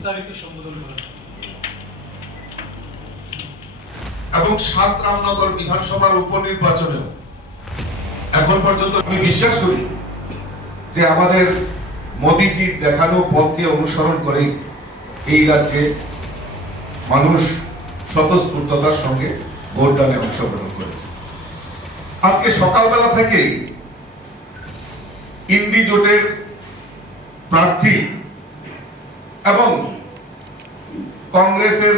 বিস্তারিত সম্বোধন করেন এবং সাত রামনগর বিধানসভার উপনির্বাচনেও। এখন পর্যন্ত আমি বিশ্বাস করি যে আমাদের মোদিজির দেখানো পথকে অনুসরণ করেই এই রাজ্যে মানুষ স্বতঃস্ফূর্ততার সঙ্গে ভোটদানে অংশগ্রহণ করেছে। আজকে সকালবেলা থেকেই ইন্ডি জোটের প্রার্থী এবং কংগ্রেসের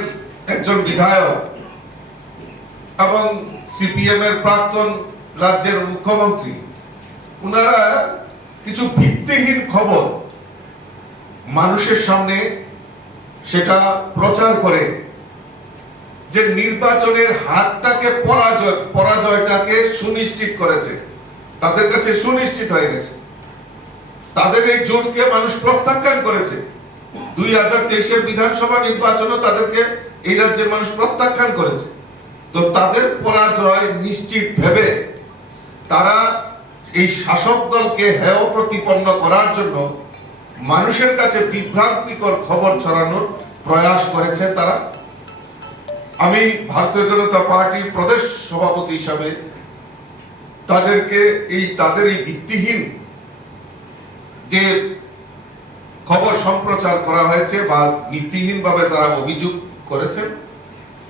একজন বিধায়ক এবং সিপিএম এর প্রাক্তন রাজ্যের মুখ্যমন্ত্রী ওনারা কিছু ভিত্তিহীন খবর মানুষের সামনে সেটা প্রচার করে যে নির্বাচনের হারটাকে পরাজয়, পরাজয়টাকে সুনিশ্চিত করেছে। তাদের কাছে সুনিশ্চিত হয়ে গেছে। তাদের এই জোটকে মানুষ প্রত্যাখ্যান করেছে। দুই হাজার বিধানসভা নির্বাচনও তাদেরকে এই রাজ্যের মানুষ প্রত্যাখ্যান করেছে। তো তাদের পরাজয় নিশ্চিত ভেবে তারা এই শাসক দলকে হেয় প্রতিপন্ন করার জন্য মানুষের কাছে বিভ্রান্তিকর খবর ছড়ানোর প্রয়াস করেছে তারা। আমি ভারতীয় জনতা পার্টির প্রদেশ সভাপতি হিসাবে তাদেরকে এই, তাদের এই ভিত্তিহীন যে সম্প্রচার করা হয়েছে বা নীতিহীনভাবে তারা অভিযোগ করেছে,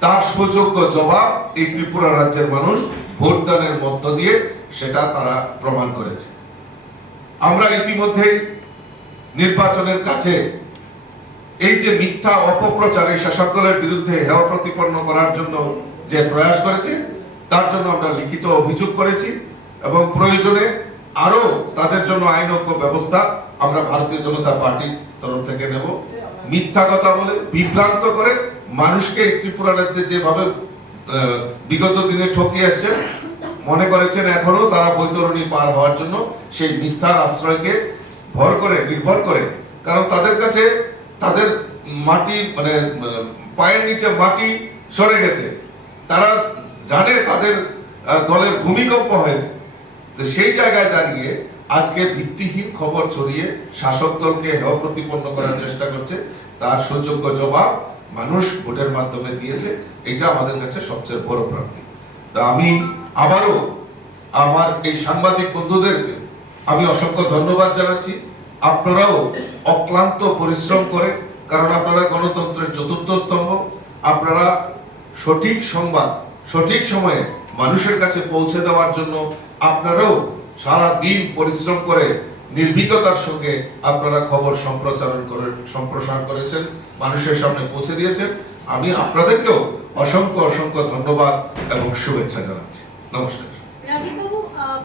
তার সুযোগ্য জবাব এই ত্রিপুরা রাজ্যের মানুষ ভোটদানের মধ্য দিয়ে সেটা তারা প্রমাণ করেছে। আমরা ইতিমধ্যেই নির্বাচনের কাছে এই যে মিথ্যা অপপ্রচার শাসক দলের বিরুদ্ধে হেয় প্রতিপন্ন করার জন্য যে প্রয়াস করেছে, তার জন্য আমরা লিখিত অভিযোগ করেছি এবং প্রয়োজনে আরও তাদের জন্য আইনজ্ঞ ব্যবস্থা আমরা ভারতীয় জনতা পার্টির তরফ থেকে নেব। মিথ্যা কথা বলে বিভ্রান্ত করে মানুষকে ত্রিপুরা রাজ্যে যেভাবে বিগত দিনে ঠকিয়ে আসছে মনে করেছেন এখনও তারা বৈতরণী পার হওয়ার জন্য সেই মিথ্যার আশ্রয়কে ভর করে, নির্ভর করে। কারণ তাদের কাছে তাদের মাটি মানে পায়ের নিচে মাটি সরে গেছে। তারা জানে তাদের দলের ভূমিকম্প হয়েছে। তো সেই জায়গায় দাঁড়িয়ে আজকে ভিত্তিহীন খবর ছড়িয়ে শাসক দলকে হেয় প্রতিপন্ন করার চেষ্টা করছে, তার সুযোগ্য জবাব মানুষ ভোটের মাধ্যমে দিয়েছে, এটা আমাদের কাছে সবচেয়ে বড় প্রাপ্তি তা আমি আবারও আমার এই সাংবাদিক বন্ধুদেরকে আমি অসংখ্য ধন্যবাদ জানাচ্ছি। আপনারাও অক্লান্ত পরিশ্রম করে কারণ আপনারা গণতন্ত্রের চতুর্থ স্তম্ভ। আপনারা সঠিক সংবাদ, সঠিক সময়ে মানুষের কাছে পৌঁছে দেওয়ার জন্য আপনারাও সারা দিন পরিশ্রম করে নির্ভীকতার সঙ্গে আপনারা খবর সম্প্রচারণ করে সম্প্রসার করেছেন, মানুষের সামনে পৌঁছে দিয়েছেন। আমি আপনাদেরকেও অসংখ্য অসংখ্য ধন্যবাদ এবং শুভেচ্ছা জানাচ্ছি। নমস্কার।